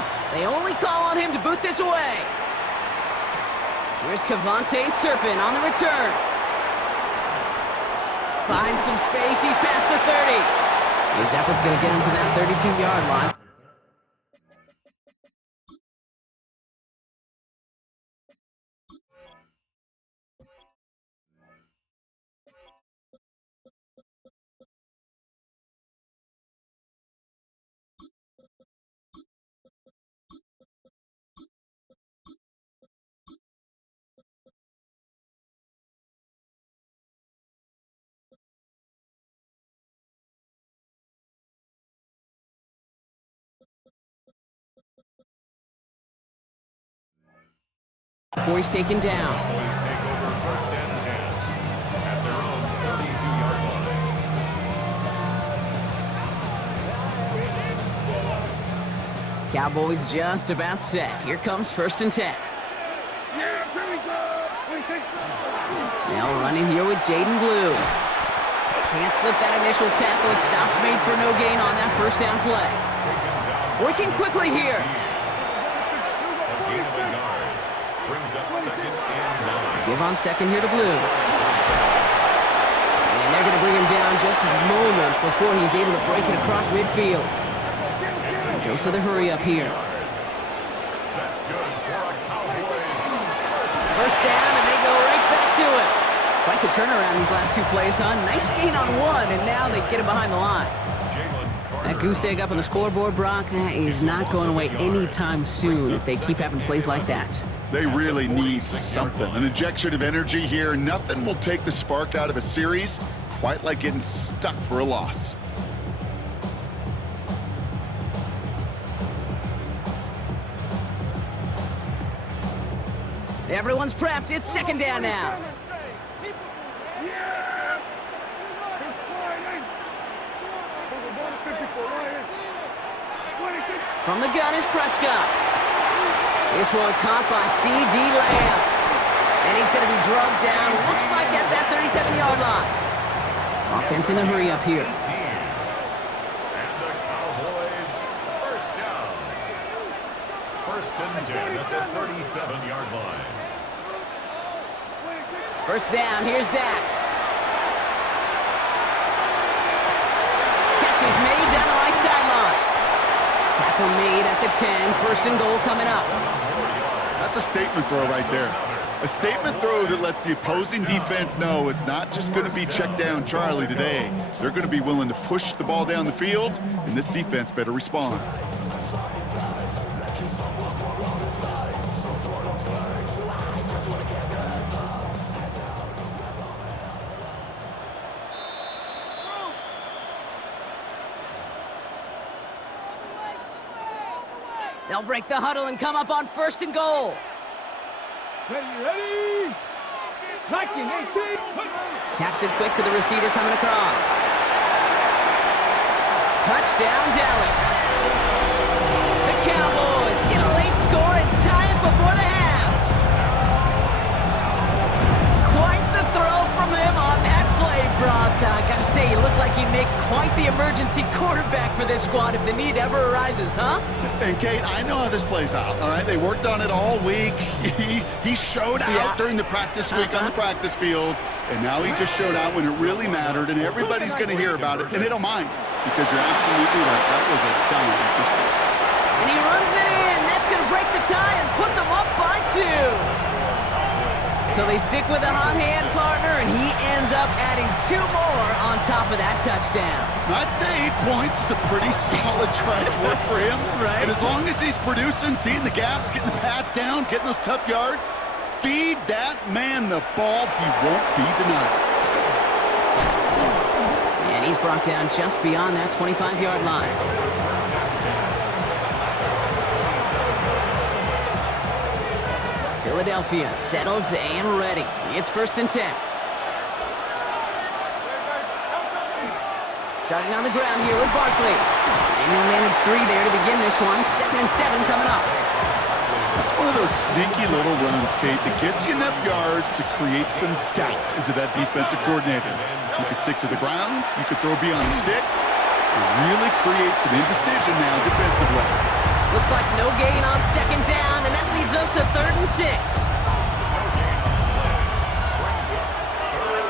said, they only call on him to boot this away. Here's Cavante Turpin on the return. Finds some space, he's past the 30. His effort's gonna get him to that 32-yard line. Before he's taken down. Cowboys take over first and 10 at their own 32-yard line. Cowboys just about set. Here comes first and 10. Now running here with Jaden Blue. Can't slip that initial tackle. Stops made for no gain on that first down play. Working quickly here. Brings up second and 9. Give on second here to Blue. And they're going to bring him down just a moment before he's able to break it across midfield. Dose of the hurry up here. That's good for a Cowboys. First down, and they go right back to it. Quite the turnaround these last two plays, huh? Nice gain on one, and now they get him behind the line. That goose egg up on the scoreboard, Brock, is not going away anytime soon if they keep having plays like that. They really need something, an injection of energy here. Nothing will take the spark out of a series quite like getting stuck for a loss. Everyone's prepped. It's second down now. From the gun is Prescott. This one caught by C.D. Lamb. And he's going to be drugged down, looks like at that 37-yard line. Offense in the hurry up here. And the Cowboys first down. First and 10 at the 37-yard line. First down, here's Dak. Catch is made down the right sideline. Tackle made at the 10, first and goal coming up. That's a statement throw right there. A statement throw that lets the opposing defense know it's not just going to be check down Charlie today. They're going to be willing to push the ball down the field, and this defense better respond. They'll break the huddle and come up on first and goal. Ready? 1918. Taps it quick to the receiver coming across. Touchdown, Dallas. The Cowboys get a late score and tie it before the half. Quite the throw from him on that play, Brock. Gotta say, you look like he'd make quite the emergency quarterback for this squad if the need ever arises, huh? And Kate, I know how this plays out, all right? They worked on it all week. He showed out during the practice week on the practice field, and now he just showed out when it really mattered, and everybody's going to hear about it, and they don't mind, because you're absolutely right. That was a dime for 6. And he runs it in. That's going to break the tie and put them up by 2. So they stick with a hot hand partner, and he ends up adding 2 more on top of that touchdown. I'd say 8 points is a pretty solid try's work for him. Right. And as long as he's producing, seeing the gaps, getting the pads down, getting those tough yards, feed that man the ball. He won't be denied. And he's brought down just beyond that 25-yard line. Philadelphia settled and ready. It's first and 10. Starting on the ground here with Barkley. And he'll manage 3 there to begin this one. Second and 7 coming up. That's one of those sneaky little runs, Kate, that gets you enough yards to create some doubt into that defensive coordinator. You could stick to the ground, you could throw beyond the sticks, and really create some indecision now defensively. Looks like no gain on second down, and that leads us to 3rd and 6. No gain on the play. Brings up 3rd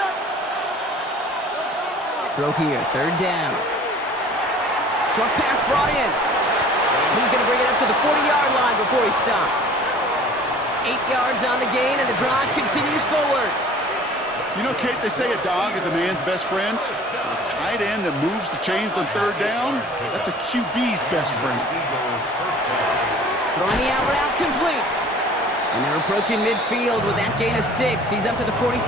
down. Throw here, 3rd down. Short pass brought in. And he's going to bring it up to the 40-yard line before he stopped. 8 yards on the gain, and the drive continues forward. You know, Kate, they say a dog is a man's best friend. A tight end that moves the chains on 3rd down, that's a QB's best friend. Throwing the out route complete. And they're approaching midfield with that gain of 6. He's up to the 46.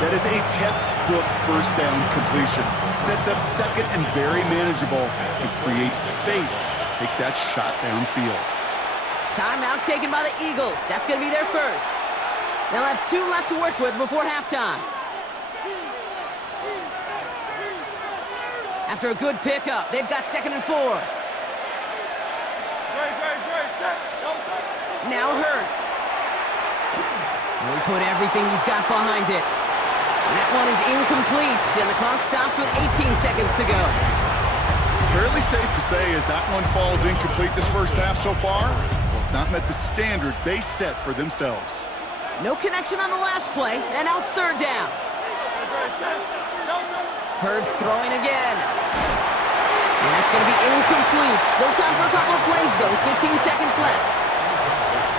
That is a textbook first down completion. Sets up second and very manageable and creates space to take that shot downfield. Timeout taken by the Eagles. That's going to be their first. They'll have 2 left to work with before halftime. After a good pickup, they've got 2nd and 4. Now Hurts. He put everything he's got behind it. And that one is incomplete, and the clock stops with 18 seconds to go. Fairly safe to say as that one falls incomplete this first half so far, well, it's not met the standard they set for themselves. No connection on the last play, and now it's 3rd down. Hurts throwing again. And that's going to be incomplete. Still time for a couple of plays, though. 15 seconds left.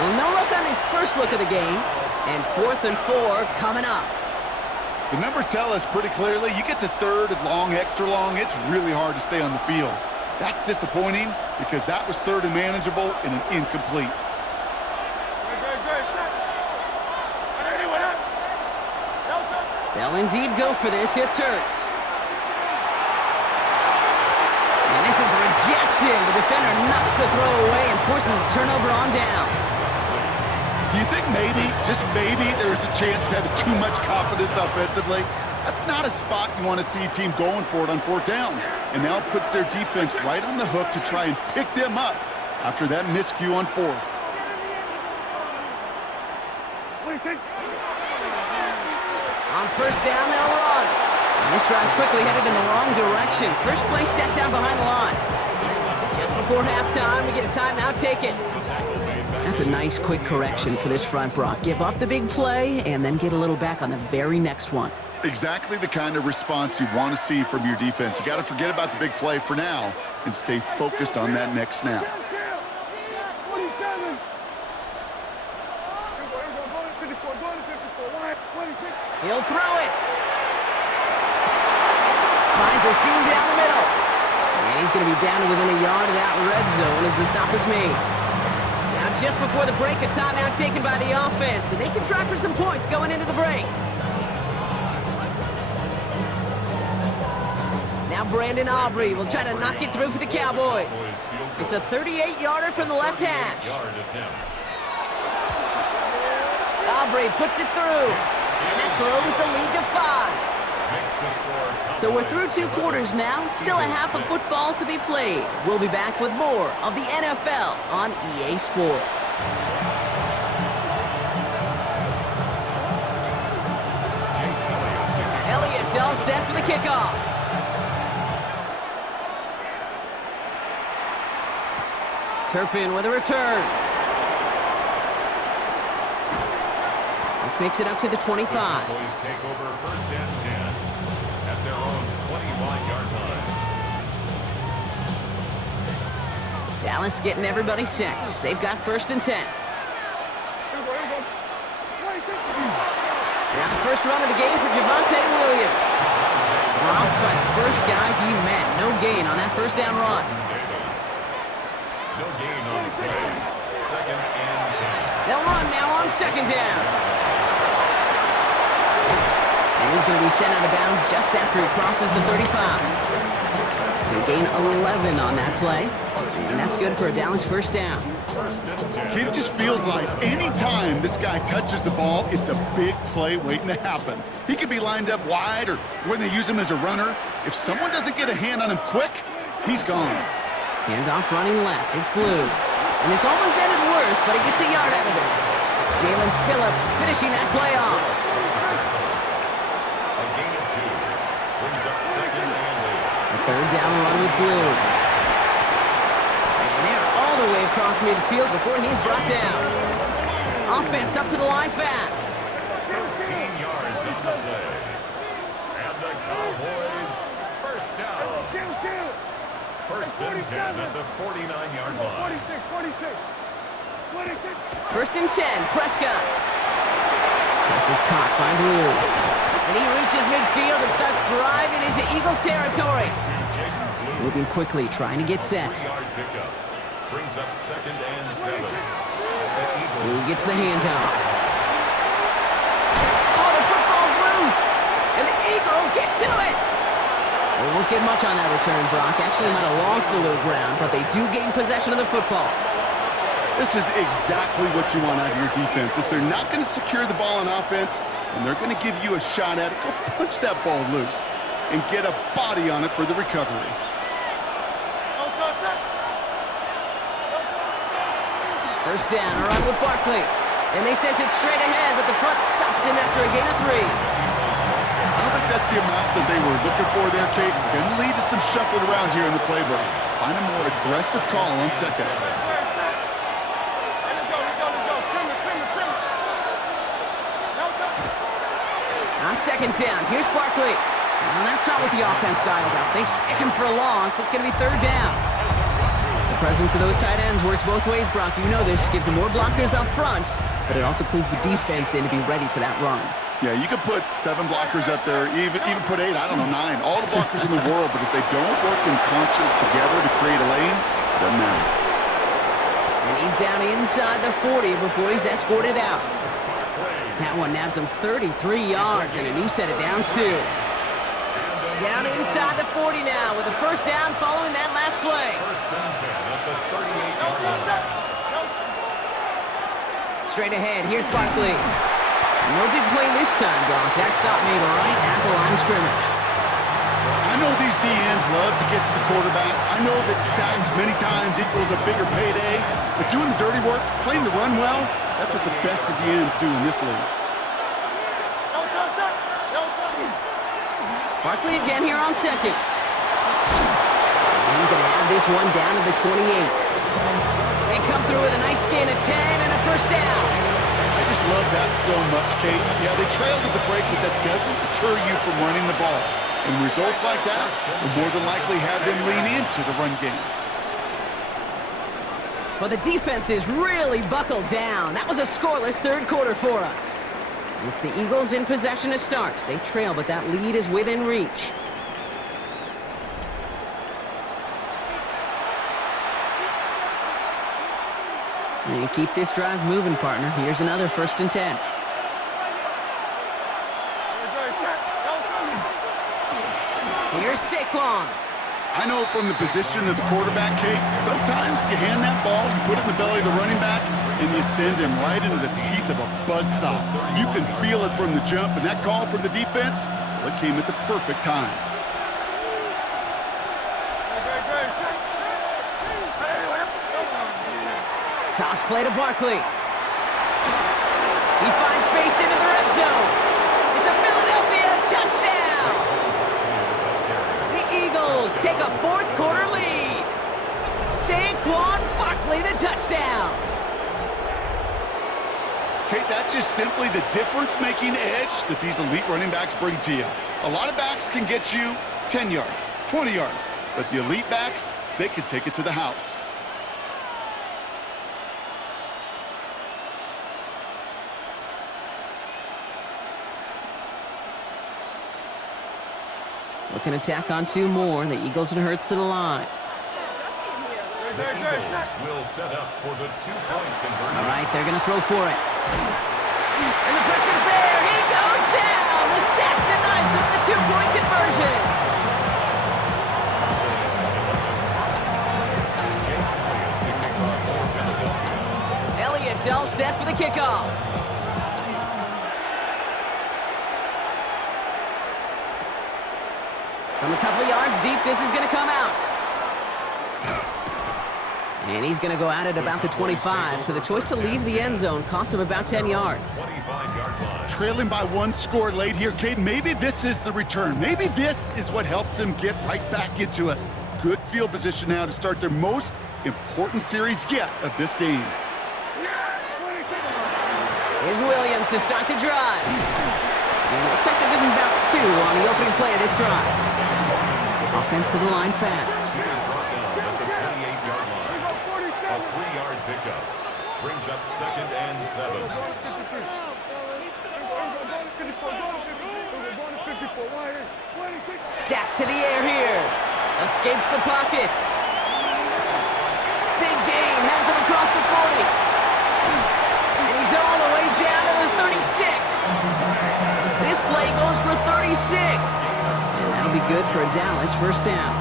Well, no luck on his first look of the game. And 4th and 4 coming up. The numbers tell us pretty clearly, you get to 3rd and long, extra long, it's really hard to stay on the field. That's disappointing because that was 3rd and manageable and an incomplete. They'll indeed go for this. It's Hurts. And this is rejected. The defender knocks the throw away and forces a turnover on downs. Do you think maybe, just maybe, there's a chance of having too much confidence offensively? That's not a spot you want to see a team going for it on 4th down. And now it puts their defense right on the hook to try and pick them up after that miscue on 4th. On 1st down, they'll run. And this drive's quickly headed in the wrong direction. First play set down behind the line. Just before halftime, we get a timeout taken. That's a nice, quick correction for this front, Brock. Give up the big play and then get a little back on the very next one. Exactly the kind of response you want to see from your defense. You got to forget about the big play for now and stay focused on that next snap. He'll throw it. Finds a seam down the middle. And he's going to be down to within a yard of that red zone as the stop is made. Now just before the break, a timeout taken by the offense. And they can try for some points going into the break. Now Brandon Aubrey will try to knock it through for the Cowboys. It's a 38-yarder from the left hash. Aubrey puts it through. And that throws the lead to 5. So we're through 2 quarters now. Still a half of football to be played. We'll be back with more of the NFL on EA Sports. Elliott's all set for the kickoff. Turpin with a return. This makes it up to the 25. Cowboys take over 1st and 10 at their own 25-yard line. Dallas getting everybody set. They've got 1st and 10. Now the first run of the game for Javonte Williams. Dropped by the first guy he met. No gain on that 1st down run. No gain on the play. 2nd and 10. They'll run now on 2nd down. And he's going to be sent out of bounds just after he crosses the 35. They gain 11 on that play. And that's good for a Dallas 1st down. It just feels like anytime this guy touches the ball, it's a big play waiting to happen. He could be lined up wide or when they use him as a runner. If someone doesn't get a hand on him quick, he's gone. Handoff running left. It's Blue. And this almost ended worse, but he gets a yard out of it. Jalen Phillips finishing that play off. A gain of 2. Brings up 2nd and 8. A Third down run with Blue. And they're all the way across midfield before he's brought down. Offense up to the line fast. 13 yards on the play. And the Cowboys first down. First and 10 at the 49-yard line. 46. First and 10, Prescott. This is caught by Blue. And he reaches midfield and starts driving into Eagles territory. Moving quickly, trying to get set. 3-yard pickup. Brings up second and 7. Blue gets the handoff. Oh, the football's loose. And the Eagles get to it. They won't get much on that return, Brock. Actually might have lost a little ground, but they do gain possession of the football. This is exactly what you want out of your defense. If they're not going to secure the ball on offense and they're going to give you a shot at it, go punch that ball loose and get a body on it for the recovery. First down, a run with Barkley. And they sent it straight ahead, but the front stops him after a gain of 3. I don't think that's the amount that they were looking for there, Kate. Going to lead to some shuffling around here in the playbook. Find a more aggressive call on second. On second down, here's Barkley. Well, that's not what the offense dialed up. They stick him for a loss. It's going to be third down. The presence of those tight ends works both ways, Brock. You know this. Gives them more blockers up front, but it also clues the defense in to be ready for that run. Yeah, you could put 7 blockers up there, even put 8, I don't know, 9. All the blockers in the world, but if they don't work in concert together to create a lane, it doesn't matter. And he's down inside the 40 before he's escorted out. That one nabs him 33 yards and a new set of downs, too. Down inside the 40 now with a first down following that last play. First and 10 at the 38-yard line. Straight ahead, here's Barkley. No big play this time, Brock. That stop made right at the line of scrimmage. I know these DNs love to get to the quarterback. I know that sacks many times equals a bigger payday. But doing the dirty work, playing the run well, that's what the best of the ends do in this league. Barkley again here on second. He's going to have this one down to the 28. They come through with a nice gain of 10 and a first down. I just love that so much, Kate. Yeah, they trailed at the break, but that doesn't deter you from running the ball. And results like that will more than likely have them lean into the run game. Well, the defense is really buckled down. That was a scoreless third quarter for us. It's the Eagles in possession to start. They trail, but that lead is within reach. And keep this drive moving, partner. Here's another first and 10. Here's Saquon. I know from the position of the quarterback, Kate, sometimes you hand that ball, you put it in the belly of the running back, and you send him right into the teeth of a buzzsaw. You can feel it from the jump, and that call from the defense, well, it came at the perfect time. Toss play to Barkley. He finds space into the red zone. It's a Philadelphia touchdown! The Eagles take a fourth quarter lead. Saquon Barkley, the touchdown. Kate, that's just simply the difference-making edge that these elite running backs bring to you. A lot of backs can get you 10 yards, 20 yards, but the elite backs, they can take it to the house. Looking to tack on 2 more. The Eagles and Hurts to the line. The Eagles will set up for the 2-point conversion. All right, they're going to throw for it. And the pressure's there. He goes down. The sack denies them the 2-point conversion. Elliott's all set for the kickoff. From a couple yards deep, this is going to come out. And he's going to go out at about the 25, so the choice to leave the end zone costs him about 10 yards. 25-yard line. Trailing by one score late here, Caden. Maybe this is the return. Maybe this is what helps them get right back into a good field position now to start their most important series yet of this game. Here's Williams to start the drive. And it looks like they're giving about 2 on the opening play of this drive. Offense to the line fast. He is brought down at the 28-yard line. A 3-yard pickup brings up 2nd and 7. Dak to the air here. Escapes the pocket. Big gain, has them across the 40. And he's all the way down to the 36. This play goes for 36. And that'll be good for a Dallas first down.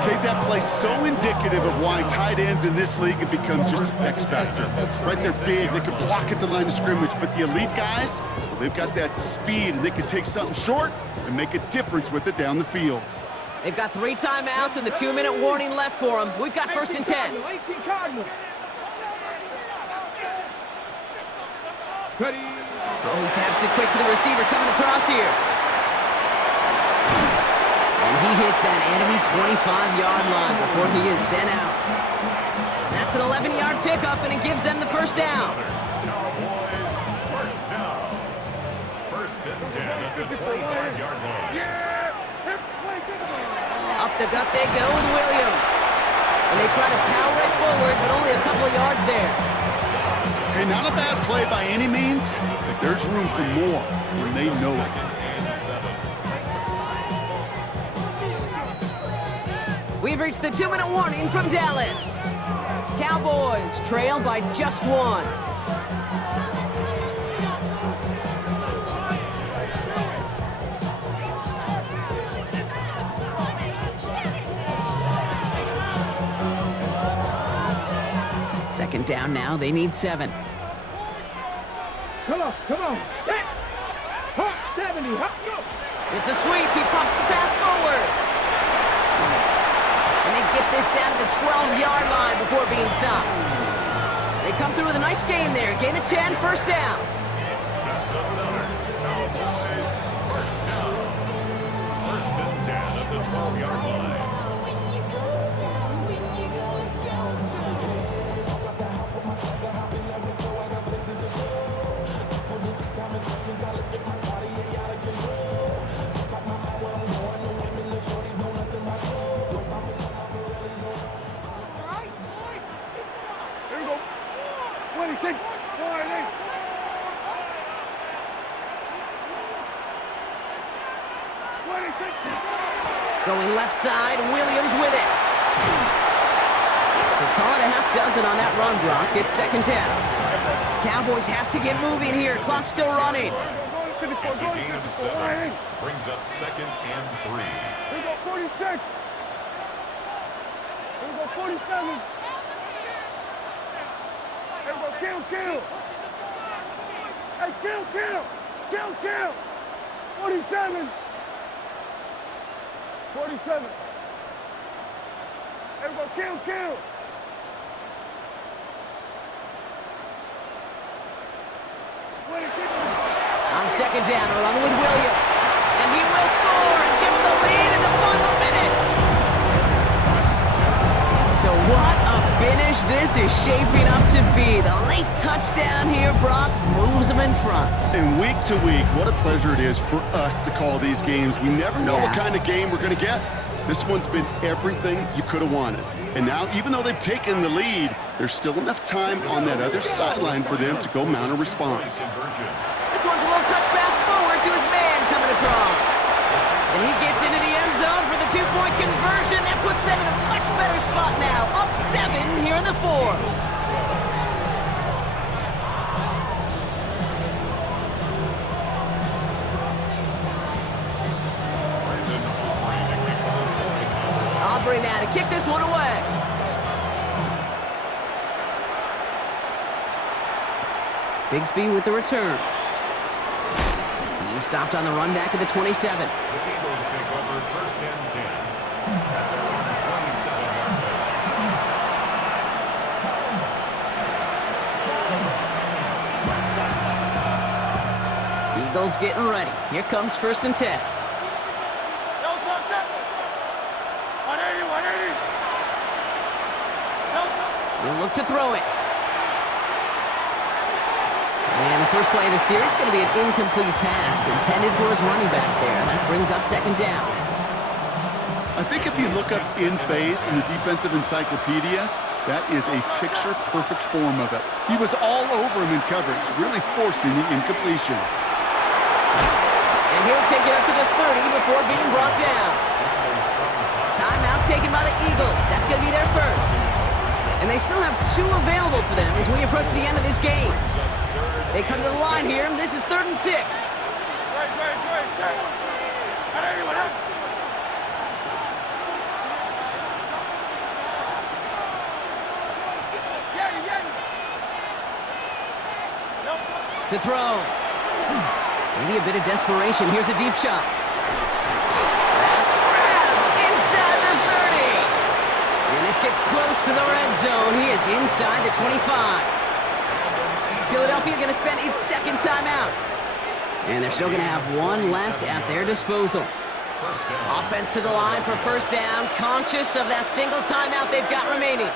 Okay, that play's so indicative of why tight ends in this league have become just an X factor. Right, they're big, they can block at the line of scrimmage, but the elite guys, well, they've got that speed and they can take something short and make a difference with it down the field. They've got 3 timeouts and the 2-minute warning left for them. We've got 1st and 10. Ready. Oh, he taps it quick to the receiver coming across here. And he hits that enemy 25-yard line before he is sent out. That's an 11-yard pickup, and it gives them the first down. Cowboys, first down. 1st and 10 at the 25-yard line. Up the gut they go with Williams. And they try to power it forward, but only a couple of yards there. Hey, not a bad play by any means, but there's room for more, and they know it. 2nd and 7. We've reached the 2-minute warning from Dallas. Cowboys trail by just 1. Second down now, they need 7. Come on, come on. Hit. Hop, 70, hop, go. It's a sweep, he pops the pass forward. And they get this down to the 12-yard line before being stopped. They come through with a nice gain there, gain of 10, first down. That's another Cowboys first down. 1st and 10 at the 12-yard line. Going left side, Williams with it. So call it a half dozen on that run block. It's 2nd down. Cowboys have to get moving here. Clock's still running. It's a gain of 7. Brings up 2nd and 3. Here we go, 46. Here we go, 47. Here we go, kill. Hey, kill. 47. 47. Here we go, kill. On 2nd down, a run with Williams. And he will score and give him the lead in the final minute. So what a finish this is shaping up to be. The late touchdown here, Brock, moves them in front. And week to week, what a pleasure it is for us to call these games. We never know what kind of game we're going to get. This one's been everything you could have wanted. And now, even though they've taken the lead, there's still enough time on that other sideline for them to go mount a response. This one's a little touch pass forward to his man coming across. And he gets into the end zone for the 2-point conversion. That puts them in a much better spot now. Up 7 here in the 4th. Aubrey now to kick this one away. Bigsby with the return. He's stopped on the run back at the 27. The Eagles take over 1st and 10 at their own 27-yard line. Eagles getting ready. Here comes 1st and 10. He'll look to throw it. And the first play of the series is going to be an incomplete pass intended for his running back there. And that brings up 2nd down. I think if you look up in phase in the defensive encyclopedia, that is a picture-perfect form of it. He was all over him in coverage, really forcing the incompletion. And he'll take it up to the 30 before being brought down. Timeout taken by the Eagles. That's going to be their first. And they still have 2 available for them as we approach the end of this game. They come to the line here, and this is 3rd and 6. To throw. Maybe a bit of desperation. Here's a deep shot. That's grabbed inside the 30. And this gets close to the red zone. He is inside the 25. Philadelphia going to spend its 2nd timeout. And they're still going to have 1 left at their disposal. Offense to the line for 1st down, conscious of that single timeout they've got remaining.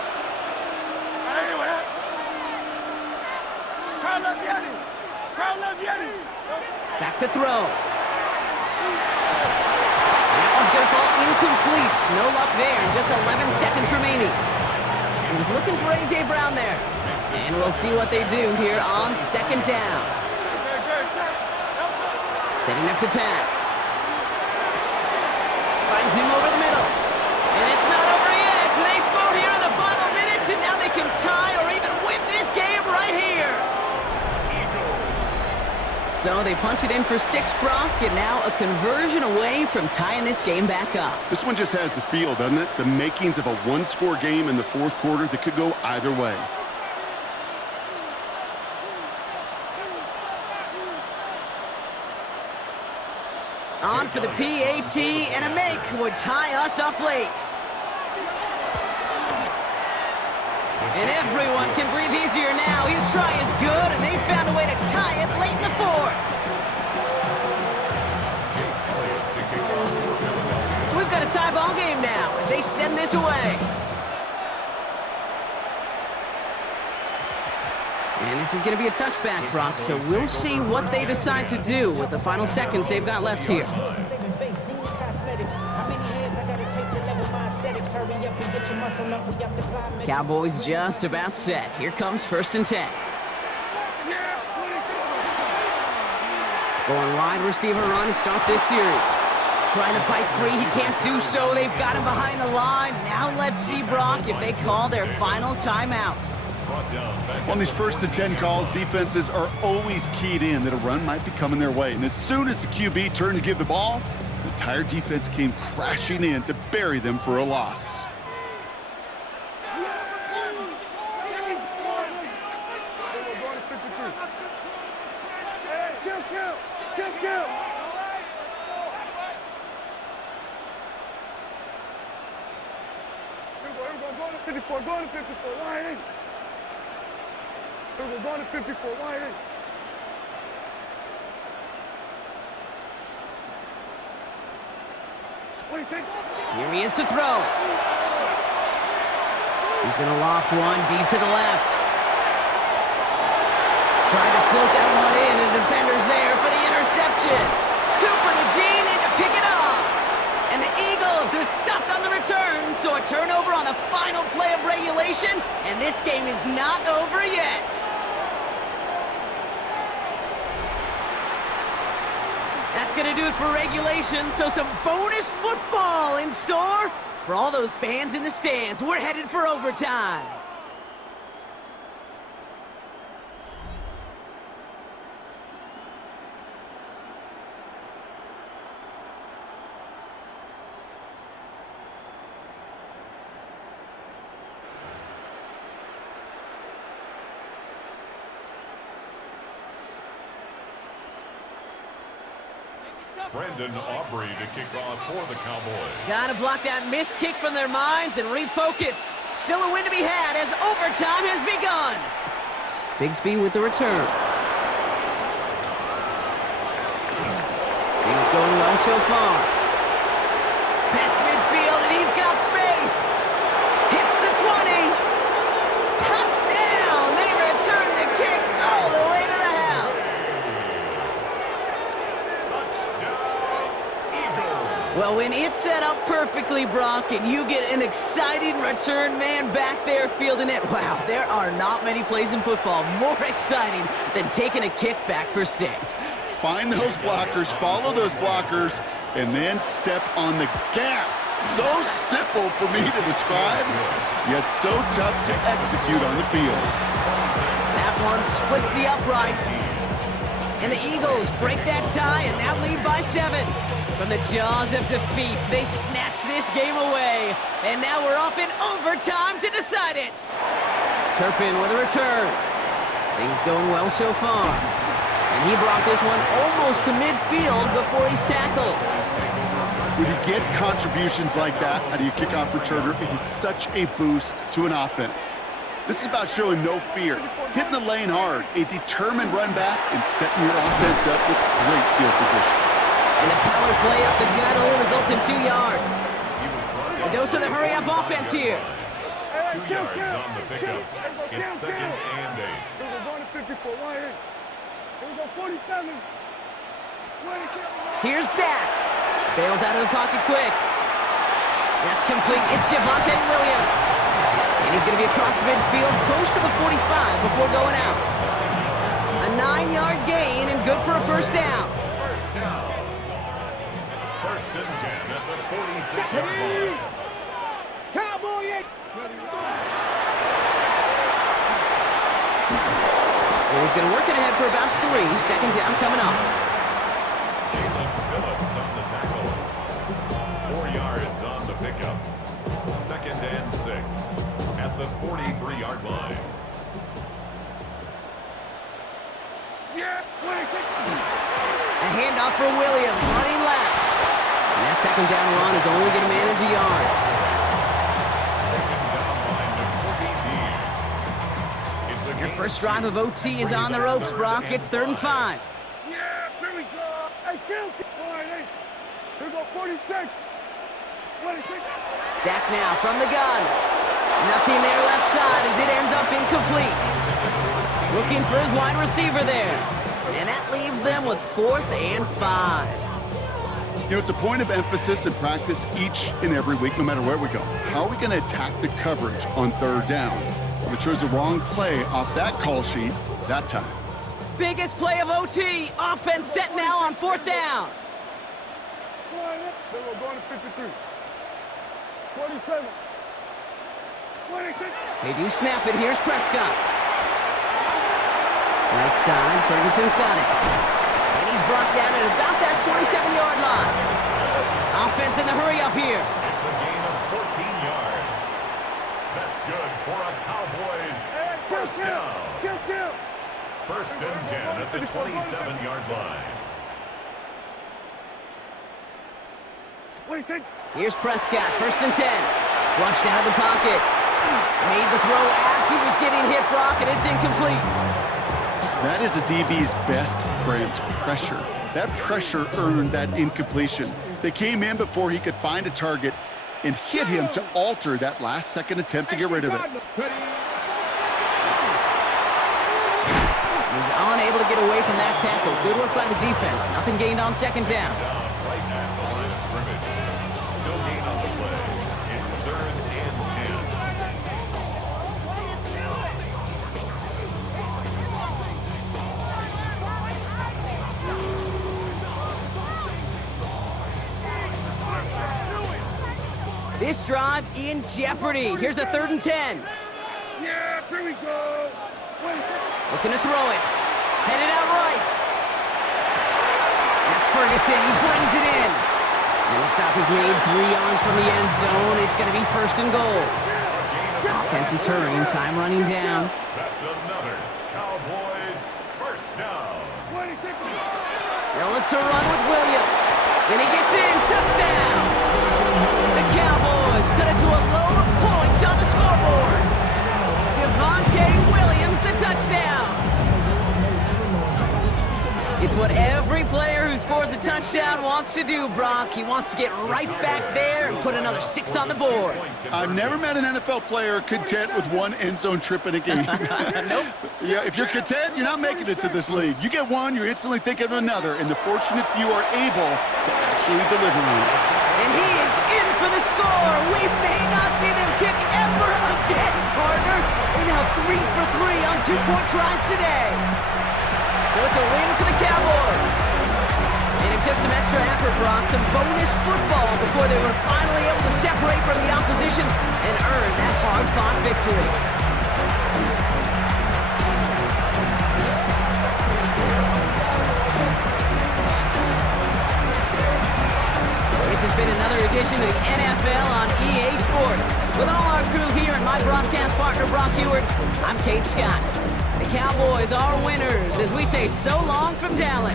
Back to throw. That one's going to fall incomplete. No luck there. Just 11 seconds remaining. He was looking for A.J. Brown there. And we'll see what they do here on 2nd down. Setting up to pass. Finds him over the middle. And it's not over yet. They scored here in the final minutes, and now they can tie or even win this game right here. So they punch it in for 6, Brock, and now a conversion away from tying this game back up. This one just has the feel, doesn't it? The makings of a 1-score game in the 4th quarter that could go either way. On for the PAT, and a make would tie us up late. And everyone can breathe easier now. His try is good, and they found a way to tie it late in the 4th. So we've got a tie ball game now as they send this away. And this is going to be a touchback, Brock, so we'll see what they decide to do with the final seconds they've got left here. Cowboys just about set. Here comes 1st and 10. Going wide receiver run to start this series. Trying to fight free, he can't do so. They've got him behind the line. Now let's see, Brock, if they call their final timeout. On these 1st and 10 calls, defenses are always keyed in that a run might be coming their way. And as soon as the QB turned to give the ball, the entire defense came crashing in to bury them for a loss. Go to 54, line in. We're going to 54, line in. Here he is to throw. He's going to loft one deep to the left. Trying to float that one in, and the defender's there for the interception. Cooper the Gene in to pick it up. And the Eagles, they're stopped on the return, so a turnover on the final play of regulation, and this game is not over yet. That's going to do it for regulation, so some bonus football in store for all those fans in the stands. We're headed for overtime. Brandon Aubrey to kick off for the Cowboys. Gotta block that missed kick from their minds and refocus. Still a win to be had as overtime has begun. Bigsby with the return. well so far. Past midfield, and he's got space. Hits the 20. Touchdown! They return the kick all the way to the house. Touchdown, Eagles. Well, when it's set up perfectly, Brock, and you get an exciting return man back there fielding it, wow, there are not many plays in football more exciting than taking a kick back for 6. Find those blockers, follow those blockers, and then step on the gas. So simple for me to describe, yet so tough to execute on the field. That one splits the uprights. And the Eagles break that tie and now lead by 7. From the jaws of defeat, they snatch this game away. And now we're off in overtime to decide it. Turpin with a return. Things going well so far. And he brought this one almost to midfield before he's tackled. When you get contributions like that out of your kickoff returner, it is such a boost to an offense. This is about showing no fear, hitting the lane hard, a determined run back, and setting your offense up with great field position. And the power play up the gut only results in 2 yards. A dose of the hurry-up offense here. 2 yards on the pickup. It's 2nd and 8. We're going to 54. Right here. Here we go, 47. Here's Dak. Bails out of the pocket quick. That's complete. It's Javonte Williams. And he's going to be across midfield close to the 45 before going out. A 9-yard gain and good for a first down. First down. 1st and 10 at the 46-yard line. Cowboys. And he's going to work it ahead for about 3. Second down coming up. Jalen Phillips on the tackle. 4 yards on the pickup. 2nd and 6 at the 43-yard line. A handoff for Williams, running left. And that second down run is only going to manage a yard. Taken down by McCourty. It's a Your gain first of drive 2. of OT is on the ropes, Brock. It's 3rd and 5. Yeah, here we go. Hey, kill. All right, hey. Here we go, 46. 26. Dak now from the gun. Nothing there left side as it ends up incomplete. Looking for his wide receiver there. And that leaves them with 4th and 5. You know, it's a point of emphasis in practice each and every week, no matter where we go. How are we going to attack the coverage on 3rd down? We chose the wrong play off that call sheet that time. Biggest play of OT. Offense set now on 4th down. Then we're going to 53. 47. 26. They do snap it. Here's Prescott. Right side, Ferguson's got it. And he's brought down at about that 27-yard line. Offense in the hurry up here. It's a gain of 14 yards. That's good for a Cowboys first down. Kill. 1st and 10 at the 27-yard line. 26. Here's Prescott, 1st and 10. Flushed out of the pocket. Made the throw as he was getting hit, Brock, and it's incomplete. That is a DB's best friend, pressure. That pressure earned that incompletion. They came in before he could find a target and hit him to alter that last-second attempt to get rid of it. He's unable to get away from that tackle. Good work by the defense. Nothing gained on 2nd down. Right at the line of scrimmage. No gain on the play. It's 3rd and 10. This drive in jeopardy. Here's a 3rd and 10. Yeah, here we go. 26. Looking to throw it. Headed out right. That's Ferguson. He brings it in. And the stop is made 3 yards from the end zone. It's going to be 1st and goal. Offense is hurrying. Time running down. That's another Cowboys first down. 26. They'll look to run with Williams. And he gets in. Touchdown. The Cowboys cut it to a lower point on the scoreboard. Javonte Williams, the touchdown. It's what every player who's scores a touchdown wants to do, Brock. He wants to get right back there and put another 6 on the board. I've never met an NFL player content with one end zone trip in a game. Nope. Yeah, if you're content, you're not making it to this league. You get one, you're instantly thinking of another, and the fortunate few are able to actually deliver on it. And he is in for the score. We may not see them kick ever again, partner. They're now 3 for 3 on 2-point tries today. So it's a win for the Cowboys. And it took some extra effort, Brock, some bonus football before they were finally able to separate from the opposition and earn that hard-fought victory. This has been another edition of the NFL on EA Sports. With all our crew here and my broadcast partner, Brock Heward, I'm Kate Scott. The Cowboys are winners as we say so long from Dallas.